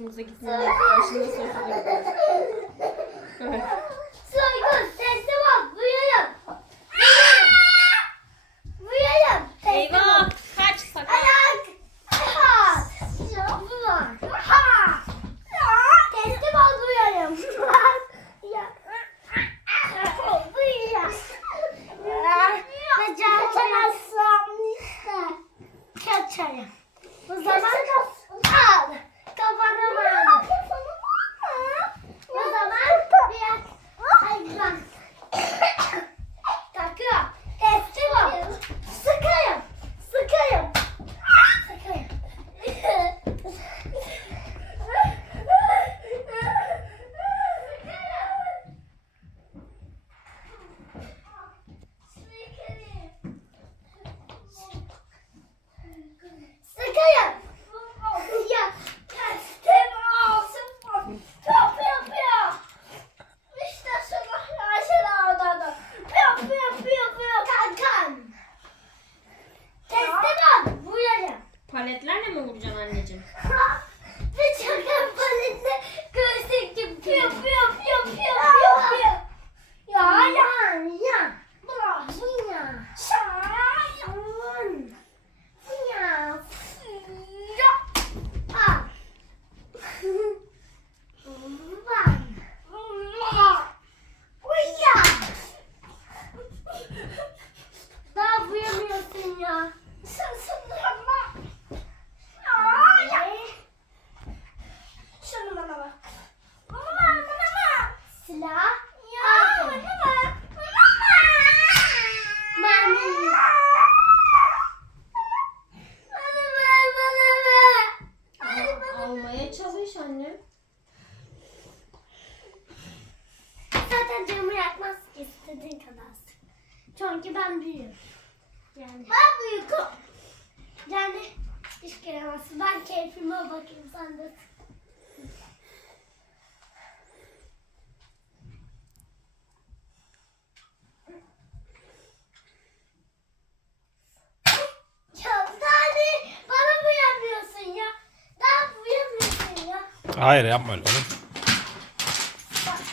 hoşumuza gitmiyor. Karşında sofrada. Evet. Soygun sesli bak duyarım. Duyarım. Eyvah! Kaç sakın. Ayak. Ha. Bu. Ha. Teslim ol işte. Kaçarım. O zaman Buyurun. Paletlerle mi vuracaksın anneciğim? Almaya çalış annem. Zaten canımı yakmaz ki istediğin kadar. Çünkü ben büyüğüm. Yani. Ben büyüğüm. Yani hiç gelemezsin. Ben keyfime bakayım sen de. Hayır yapma öyle oğlum.